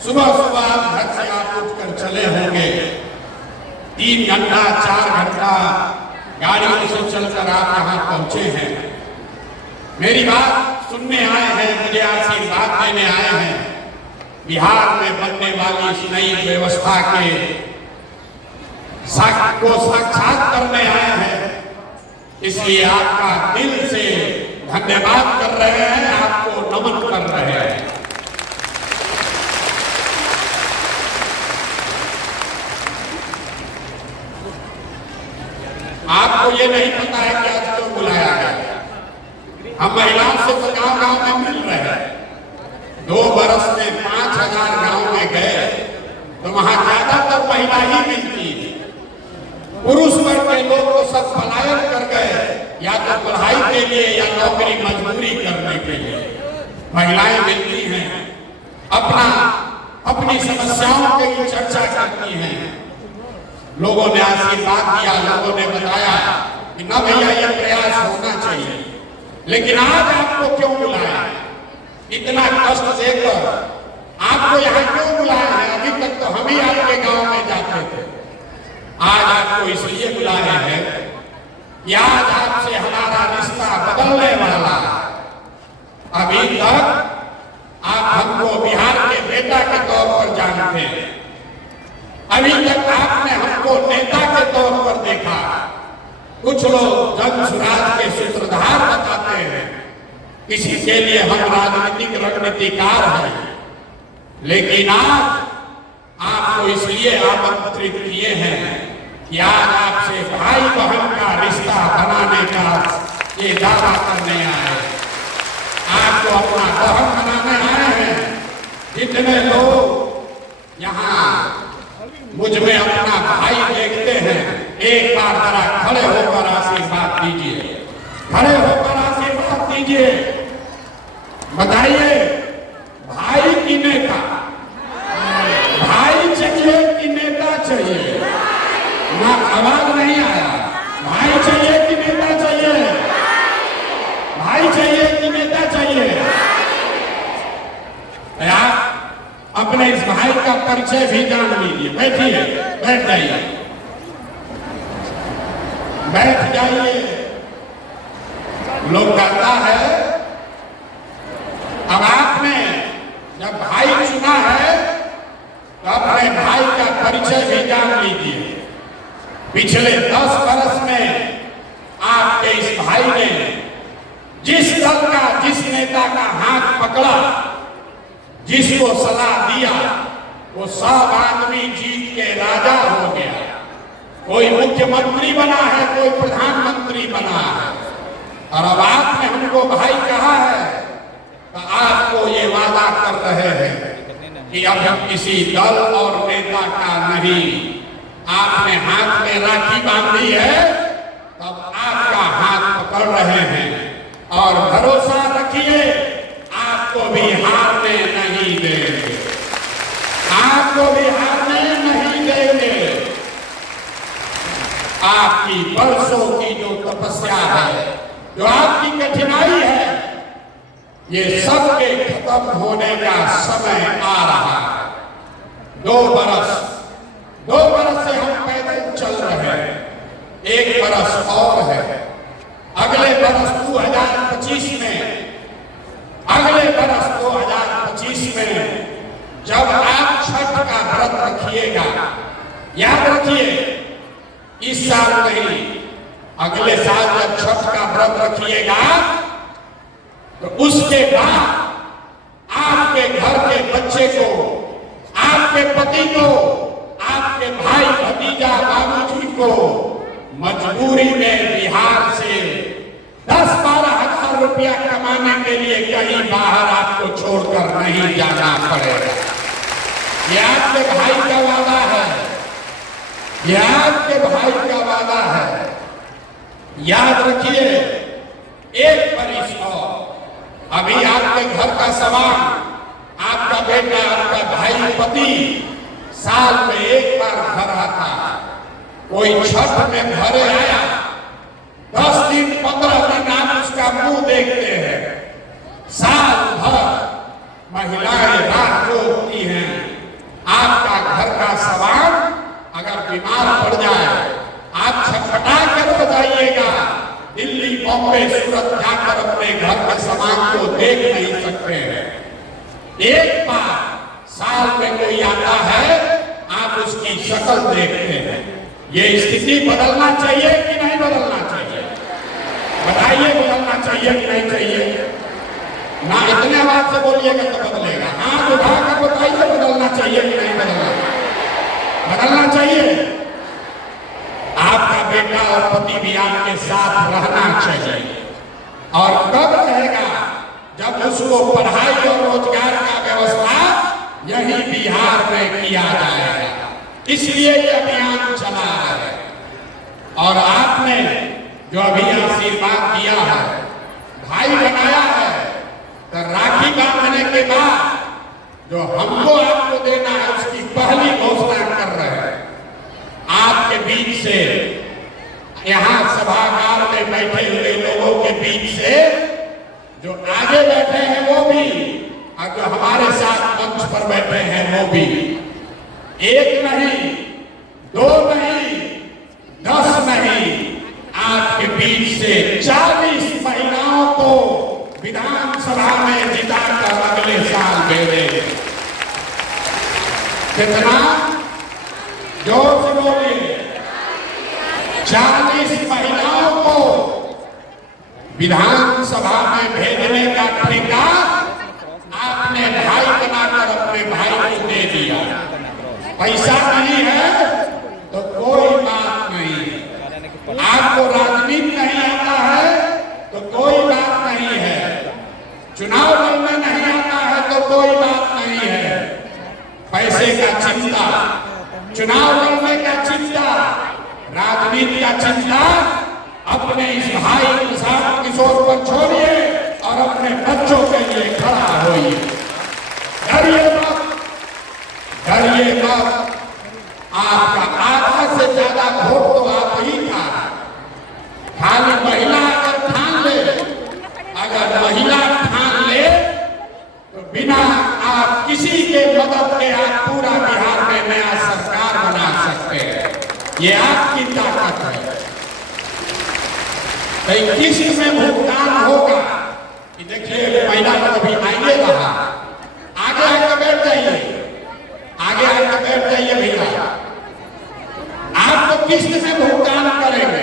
सुबह सुबह घर से आप उठकर चले होंगे, 3 घंटा 4 घंटा गाड़ियों से चलकर आप यहाँ पहुंचे हैं। मेरी बात सुनने आए हैं, मुझे आशीर्वाद देने आए हैं। बिहार में बनने वाली इस नई व्यवस्था के को साक्षात करने आए हैं, इसलिए आपका दिल से धन्यवाद कर रहे हैं, आपको नमन कर रहे हैं। आपको ये नहीं पता है कि आज क्यों बुलाया गया। हम महिलाओं से तो गांव-गांव में मिल रहे हैं। 2 बरस में 5000 गांव में गए तो वहां ज्यादातर महिला ही मिलती। पुरुष वर्ग के लोग तो सब पलायन कर गए, या तो पढ़ाई के लिए या नौकरी मजदूरी करने के लिए। महिलाएं मिलती हैं, अपनी समस्याओं की चर्चा करती हैं। लोगों ने आशीर्वाद दिया, लोगों ने बताया कि न भैया ये प्रयास होना चाहिए। लेकिन आज आपको क्यों बुलाया, इतना कष्ट देकर आपको यहाँ क्यों बुलाया है? अभी तक तो हम ही आपके गांव में जाते थे। आज आपको इसलिए बुलाए हैं कि आज आपसे हमारा रिश्ता बदलने वाला। अभी तक आप हमको बिहार के बेटा के तौर पर जानते हैं, अभी तक आपने हमको नेता के तौर पर देखा। कुछ लोग जन सुराज के सूत्रधार बताते हैं, किसी के लिए हम राजनीतिक रणनीतिकार हैं। लेकिन आज आपको इसलिए आमंत्रित किए हैं कि आज आपसे भाई बहन का रिश्ता बनाने का ये दावा करने आए, आपको अपना बहन बनाने आए हैं। जितने लोग यहाँ मुझ में अपना भाई देखते हैं, एक बार जरा खड़े होकर आशीर्वाद दीजिए, खड़े होकर आशीर्वाद दीजिए। बताइए, भाई की नेता, भाई चाहिए कि नेता चाहिए? ना आवाज नहीं आया। भाई चाहिए कि नेता चाहिए? भाई चाहिए कि नेता चाहिए? आप अपने इस भाई का परिचय भी जान लीजिए। बैठिए, बैठ जाइए, बैठ जाइए। लोग कहता है, अब आपने जब भाई चुना है तो अपने भाई का परिचय भी जान लीजिए। पिछले 10 बरस में आपके इस भाई ने जिस दल का, जिस नेता का हाथ पकड़ा, जिसको सलाह दिया, वो सब आदमी जीत के राजा हो गया। कोई मुख्यमंत्री बना है, कोई प्रधानमंत्री बना है। और अब आपने हमको भाई कहा है तो आपको ये वादा कर रहे हैं कि अब हम किसी दल और नेता का नहीं। आपने हाथ में राखी बांधी है, तब आपका हाथ पकड़ रहे हैं। और भरोसा रखिए, आपको भी हारने नहीं देंगे, आपको भी हारने नहीं देंगे। आपकी बरसों की जो तपस्या है, जो आपकी कठिनाई है, ये सब के खत्म होने का समय आ रहा है। 2 बरस से हम पैदल चल रहे हैं, 1 बरस और है। अगले बरस 2025 में, अगले बरस 2025 में जब आप छठ का व्रत रखिएगा, याद रखिए, इस साल नहीं, अगले साल जब छठ का व्रत रखिएगा तो उसके बाद आपके घर के बच्चे को, आपके पति को, आपके भाई भतीजा बाबूजी को मजबूरी में बिहार से 10-12 हजार रुपया कमाने के लिए कहीं बाहर आपको छोड़कर नहीं जाना पड़ेगा। ये आपके भाई का वादा है, ये आपके भाई का वादा है। याद रखिए, 1 बरिस और अभी आपके घर का सामान, आपका बेटा, आपका भाई, पति साल में 1 बार घर आता। कोई छठ में घरे आया, 10 दिन 15 दिन आप उसका मुंह देखते हैं। साल भर महिलाएं रात को होती हैं, बीमार पड़ जाए आप छटपटा कर बताइएगा। दिल्ली, बॉम्बे, सूरत जाकर अपने घर के सामान को देख नहीं सकते हैं। एक बार साल में कोई आता है, आप उसकी शक्ल देखते हैं। ये स्थिति बदलना चाहिए कि नहीं बदलना चाहिए? बताइए, बदलना चाहिए कि नहीं चाहिए? ना इतने बात से बोलिएगा तो बदलेगा। हाथ उठाकर बताइए, बदलना चाहिए कि नहीं बदलना? बदलना चाहिए। आपका बेटा और पति भी आपके साथ रहना चाहिए। और कब रहेगा? जब उसको पढ़ाई और रोजगार का व्यवस्था यही बिहार में किया जाएगा। इसलिए ये अभियान चला है। और आपने जो अभी आशीर्वाद दिया है, भाई बनाया है, तो राखी बांधने के बाद जो हमको आपको देना है उसकी पहली घोषणा कर रहे हैं। आपके बीच से, यहाँ सभागार में बैठे हुए लोगों के बीच से जो आगे बैठे हैं वो भी, और जो हमारे साथ मंच पर बैठे हैं वो भी, एक नहीं, दो नहीं, 10 नहीं, आपके बीच से 40 महिलाओं को विधानसभा में जिताकर अगले साल भेजेंगे। कितना? जोर से बोलिए। 40 महिलाओं को विधानसभा में भेजने का ठेका आपने भाई बनाकर अपने भाई को दे दिया। पैसा नहीं है तो कोई बात नहीं। आपको राजनीति नहीं आता है तो कोई बात नहीं है। चुनाव लड़ना नहीं आता है तो कोई बात नहीं है। पैसे का चिंता, चुनाव लड़ने का चिंता, राजनीति का चिंता अपने इस भाई प्रशांत किशोर पर छोड़िए और अपने बच्चों के लिए खड़ा होइए। डरिए मत, डरिए मत। आपका आधा से ज्यादा वोट तो आप ही का। खाली महिला अगर ठान ले, अगर महिला ठान ले तो बिना आप किसी के मदद के आप पूरा बिहार में नया सरकार बना सकते हैं। ये आपकी ताकत है। किस्त में भुगतान होगा कि देखिए महिला को अभी आइए रहा, आगे आके बैठ जाइए, आगे आके बैठ जाइए भैया। आप तो किस्त में भुगतान करेंगे।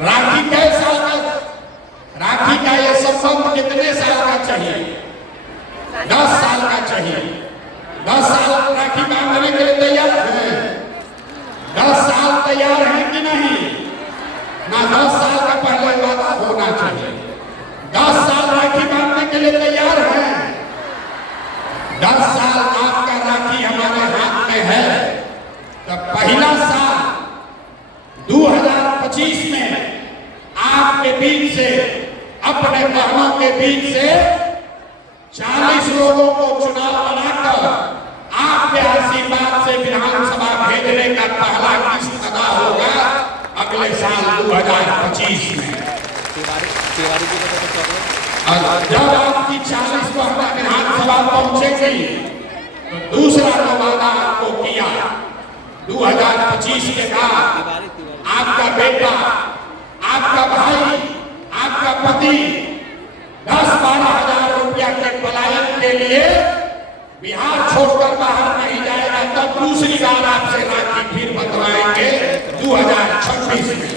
राखी कै साल का? राखी का ये संबंध कितने साल का चाहिए? 10 साल का चाहिए। 10 साल राखी बांधने के लिए तैयार हैं? 10 साल तैयार हैं कि नहीं? ना 10 साल का पहले वादा होना चाहिए। 10 साल राखी बांधने के लिए तैयार हैं? 10 साल आपका राखी हमारे हाथ में है तो पहला साल 2025 में आपके बीच से, अपने बहनों के बीच से 40 लोगों को चुनाव बनाकर आपके आशीर्वाद से विधानसभा भेजने का पहला किस्त अदा होगा अगले साल 2025 में। और जब आपकी 40 बहुमत विधानसभा पहुंचेगी तो दूसरा जो वादा आपको किया 2025 के बाद आपका बेटा, आपका भाई, आपका पति 10-12 हजार रुपया के पलायन के लिए बिहार छोड़कर बाहर नहीं जाएगा। तब दूसरी बार आपसे राखी फिर बंधवाएंगे 2026 में।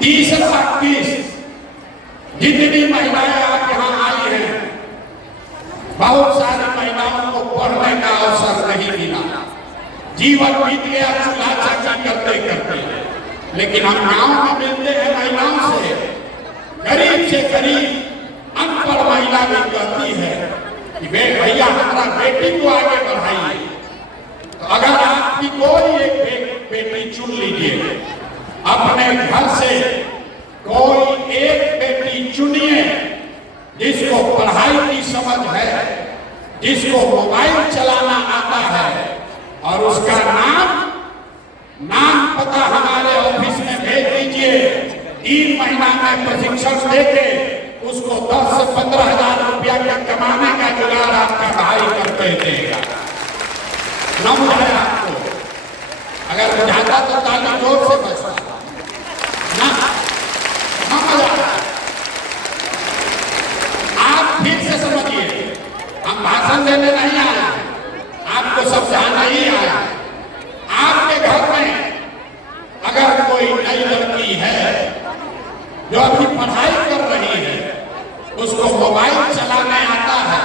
तीसरा किस्त, जितनी महिलाएं आप यहाँ आई हैं, बहुत सारी महिलाओं को पढ़ने का अवसर नहीं मिला। जीवन बीत गया चूल्हा चाची करते करते। लेकिन हम गांव में मिलते हैं महिलाओं से, गरीब से गरीब अनपढ़ महिला भी कहती है कि भैया हमारा बेटी को आगे बढ़ाइए। तो अगर आपकी कोई एक बेटी चुन लीजिए, अपने घर से कोई एक बेटी चुनिए जिसको पढ़ाई की समझ है, जिसको मोबाइल चलाना आता है, और उसका नाम पता हमारे ऑफिस में भेज दीजिए। 3 महीना में प्रशिक्षण देके उसको 10 से 15 हजार रुपया का कमाने का जुगाड़ आपका दे देगा। न बुझाया आपको? अगर बुझाता तो ताली जोर से बजता ना, मजा। आप फिर से समझिए, हम भाषण देने नहीं आए, आपको समझाना ही आया। आपके घर में अगर कोई नई लड़की है जो अभी पढ़ाई कर रही है, उसको मोबाइल चलाने आता है,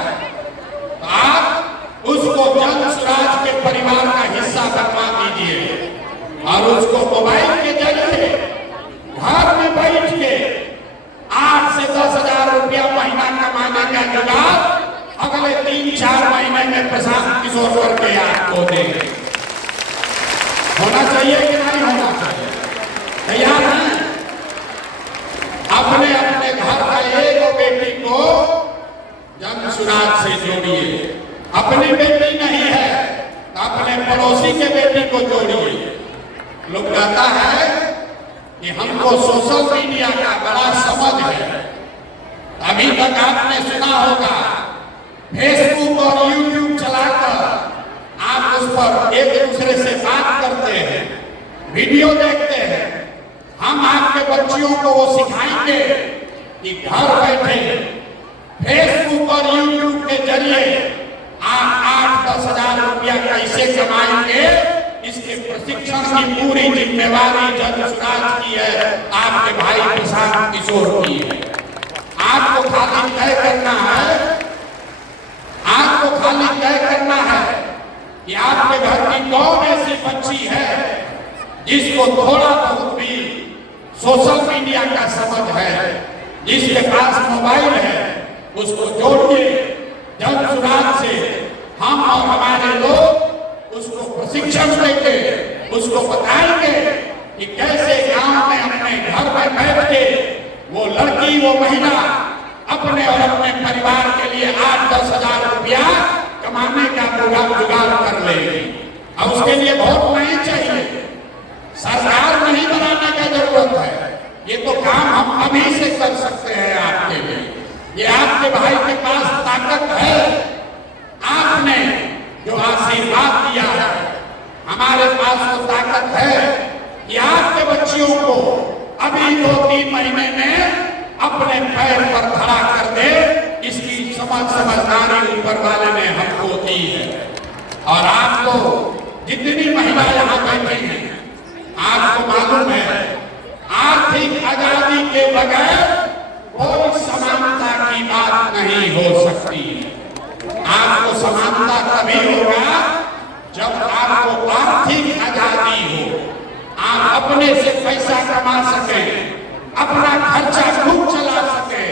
तो आप उसको जन सुराज के परिवार का हिस्सा बनवा दीजिए और उसको मोबाइल के जरिए घर में बैठ के 8 से 10 हजार रुपया महीना कमाने का जुगाड़ अगले 3-4 महीने में प्रशांत किशोर करके आपको देंगे। होना चाहिए कि नहीं होना चाहिए? तैयार हैं? अपने अपने घर का एक बेटी को जन सुराज से जोड़िए। अपनी बेटी नहीं है तो अपने पड़ोसी के बेटी को जोड़िए। लोग कहता है कि हमको सोशल मीडिया का बड़ा समझ है। अभी तक आपने सुना होगा फेसबुक और यूट्यूब चलाकर आप उस पर एक दूसरे से बात करते हैं, वीडियो देखते हैं। हम आपके बच्चियों को वो सिखाएंगे कि घर बैठे फेसबुक और यूट्यूब के जरिए आप 8-10 हजार रुपया कैसे कमाएंगे, इसके प्रशिक्षण की पूरी जिम्मेवारी जन सुराज की है, आपके भाई प्रशांत किशोर की है। आपको खाली तय करना है, आपको खाली तय करना है कि आपके घर की कौन ऐसी बच्ची है जिसको थोड़ा बहुत भी सोशल मीडिया का समझ है, जिसके पास मोबाइल है, उसको जोड़िए जन सुराज से। हम और हमारे लोग उसको प्रशिक्षण देंगे, उसको बताएंगे कि कैसे गांव में अपने घर में बैठ के वो लड़की, वो महिला अपने और अपने परिवार के लिए 8-10 हजार रुपया कमाने का पूरा जुगाड़ कर लेगी। अब उसके लिए वोट नहीं चाहिए, सरकार नहीं बनाने का जरूरत है। ये तो काम हम अभी से कर सकते हैं आपके लिए। ये आपके भाई के पास ताकत है। आपने जो आशीर्वाद दिया है, हमारे पास वो ताकत है कि आपके बच्चियों को अभी 2-3 महीने में अपने पैर पर खड़ा कर दे। इसकी समझदारी ऊपर वाले ने हमको दी है। और आपको जितनी महिला यहाँ बैठी हैं, आपको मालूम है आर्थिक आजादी के बगैर कोई समानता की बात नहीं हो सकती। आपको समानता तभी होगा जब आपको आर्थिक आजादी हो, आप अपने से पैसा कमा सके, अपना खर्चा खुद चला सके,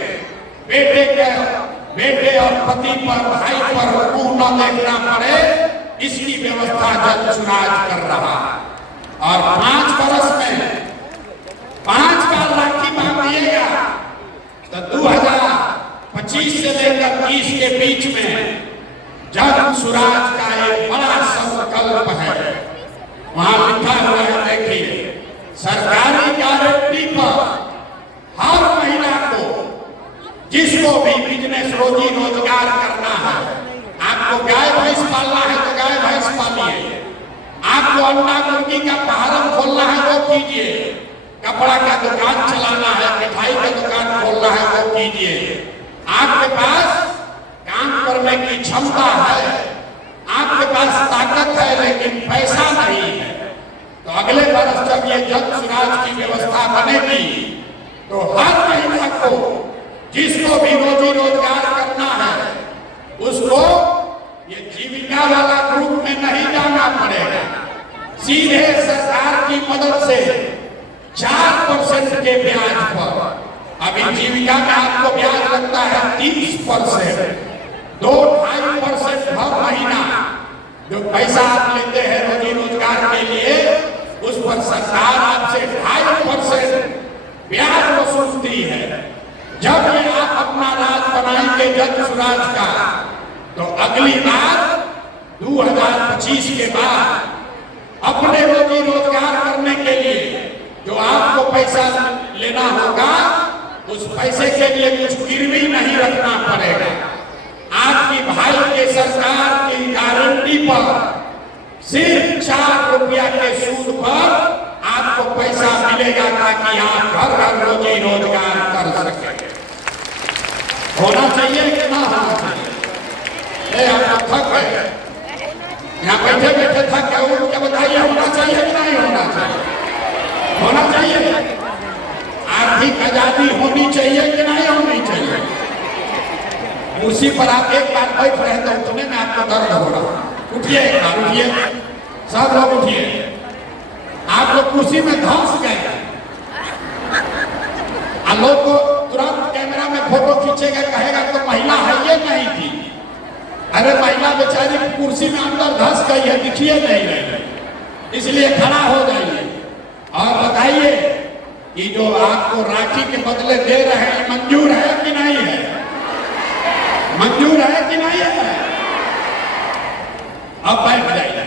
बेटे और पति पर, भाई पर मुंह न देखना पड़े, इसकी व्यवस्था जन सुराज कर रहा है। और 5 बरस में 5 बार राखी बांध दिएगा तो 2025 से लेकर 30 के बीच में जन सुराज का एक बड़ा संकल्प है। वहां लिखा हुआ है, देखिए, सरकारी गारंटी पर हर महिला को, जिसको भी बिजनेस रोजी रोजगार करना है, आपको गाय भैंस पालना है तो गाय भैंस पालिए, आपको अंडा मुर्गी का फार्म खोलना है वो कीजिए, कपड़ा का दुकान चलाना है, मिठाई का दुकान खोलना है वो कीजिए। आपके पास काम करने की क्षमता है, आपके पास ताकत है, लेकिन पैसा नहीं है, तो अगले वर्ष जब ये जन सुराज की व्यवस्था बनेगी तो हर महिला को, जिसको भी रोजी रोजगार करना है, उसको ये जीविका वाला ग्रुप में नहीं जाना पड़ेगा। सीधे सरकार की मदद से 4% के ब्याज पर, अभी जीविका में आपको ब्याज लगता है 30%, 2-2.5% हर महीना जो पैसा आप लेते हैं रोजी रोजगार के लिए, उस पर सरकार आपसे 2.5% ब्याज वसूलती है। जब ये आप अपना राज बनाएंगे जन सुराज का, तो अगली बार 2025 के बाद अपने रोजी रोजगार करने के लिए जो आपको पैसा लेना होगा, उस पैसे के लिए कुछ गिरवी नहीं रखना पड़ेगा। आपकी भाई के सरकार की सिर्फ 4 रुपया के सूद पर आपको पैसा मिलेगा ताकि आप घर घर रोजी रोजगार कर सके। होना चाहिए कि ना होना चाहिए? आप थक है, यहाँ बैठे बैठे थक गए, उठ के बताइए होना चाहिए कि नहीं होना चाहिए? होना चाहिए। आर्थिक आजादी होनी चाहिए कि नहीं होनी चाहिए? उसी पर आप एक बार बैठ रहे तो उठने में आपको दर्द हो रहा। उठिए एक बार, उठिए, सब लोग उठिए। आप लोग कुर्सी में धंस गए। लोग को तुरंत कैमरा में फोटो खींचेगा, कहेगा तो महिला है ये नहीं थी। अरे महिला बेचारी कुर्सी में अंदर धंस गई है, दिखिए नहीं रही, इसलिए खड़ा हो जाइए और बताइए कि जो आपको राखी के बदले दे रहे हैं मंजूर है कि नहीं है? मंजूर है कि नहीं है? अब बैठ जाइए,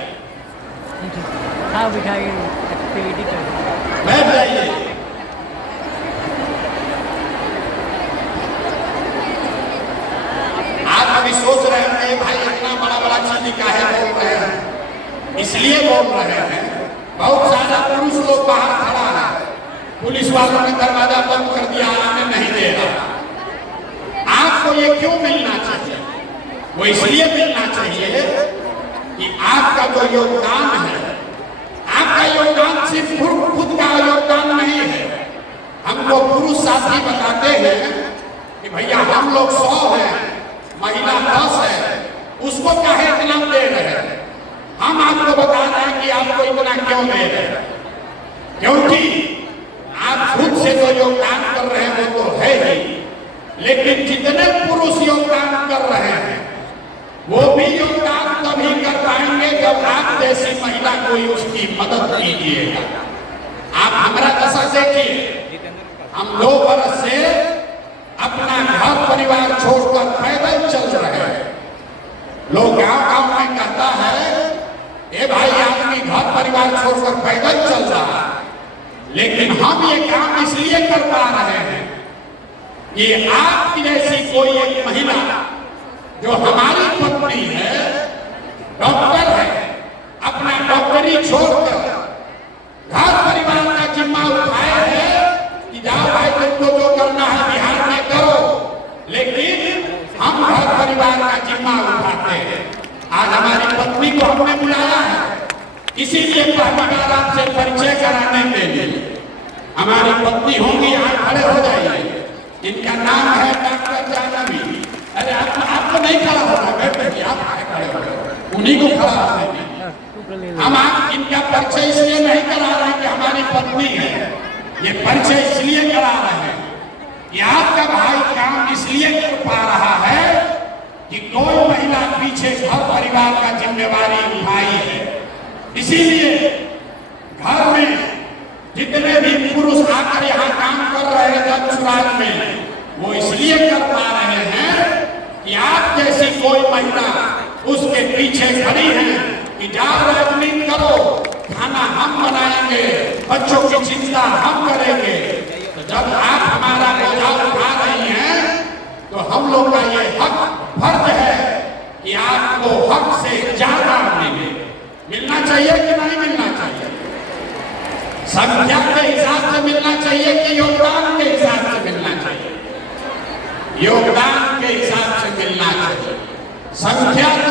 बैठ जाइए। आप अभी सोच रहे हैं भाई इतना बड़ा बड़ा चीज काहे बोल रहे हैं? इसलिए बोल रहे हैं, बहुत सारा पुरुष लोग बाहर खड़ा है, पुलिस वालों ने दरवाजा बंद कर दिया, आने नहीं दे रहा। आपको ये क्यों मिलना चाहिए? वो इसलिए मिलना चाहिए कि आपका जो योगदान है, आपका योगदान सिर्फ खुद का योगदान नहीं है। हमको पुरुष साथी बताते हैं कि भैया हम लोग 100 हैं, महिला 10 है, उसको काहे इतना दे रहे हैं? हम आपको बता रहे हैं कि आपको इतना क्यों दे रहे हैं, क्योंकि आप खुद से जो योगदान कर रहे हैं वो तो है ही, लेकिन जितने पुरुष योगदान कर रहे हैं वो भी योगदान तभी कर पाएंगे जब आप जैसी महिला कोई उसकी मदद कीजिएगा। आप हमारा दशा देखिए, हम 2 बरस से अपना घर परिवार छोड़कर पैदल चल रहे हैं। लोग गांव-गांव में कहता है ए भाई आदमी घर परिवार छोड़कर पैदल चल रहा है, लेकिन हम ये काम इसलिए कर पा रहे हैं कि आपकी जैसी कोई एक महिला जो हमारी पत्नी है, डॉक्टर है, अपना डॉक्टरी छोड़कर घर परिवार का जिम्मा उठाए है कि जाओ भाई तुमको जो करना है बिहार में करो, लेकिन हम घर परिवार का जिम्मा उठाते हैं। आज हमारी पत्नी को हमने बुलाया है, इसीलिए पहली बार आपसे परिचय कराने के लिए। हमारी पत्नी होंगी, यहाँ खड़े हो जाइए। इनका नाम है डॉक्टर जानवी। अरे आपको नहीं खड़ा होना, बैठ जाइए, आप खड़े हो, उन्हीं को खड़ा होने। हम आप इनका परिचय इसलिए नहीं करा रहे कि हमारी पत्नी है, ये परिचय इसलिए करा रहे हैं कि आपका भाई काम इसलिए कर पा रहा है कि कोई महिला पीछे घर परिवार का जिम्मेवारी उठाई है। इसीलिए घर में जितने भी पुरुष आकर यहाँ काम कर रहे हैं दक्षराज में, वो इसलिए कर पा रहे हैं कि आप जैसी कोई महिला उसके पीछे खड़ी है कि जाओ राजनीति करो, खाना हम बनाएंगे, बच्चों की चिंता हम करेंगे। तो जब आप हमारा बोझा उठा रही हैं तो हम लोग का ये हक फर्ज है कि आपको हक से ज्यादा मिलना चाहिए कि नहीं मिलना चाहिए? संख्या के हिसाब से मिलना चाहिए कि योगदान के हिसाब से मिलना चाहिए? योगदान के हिसाब से मिलना चाहिए। संख्या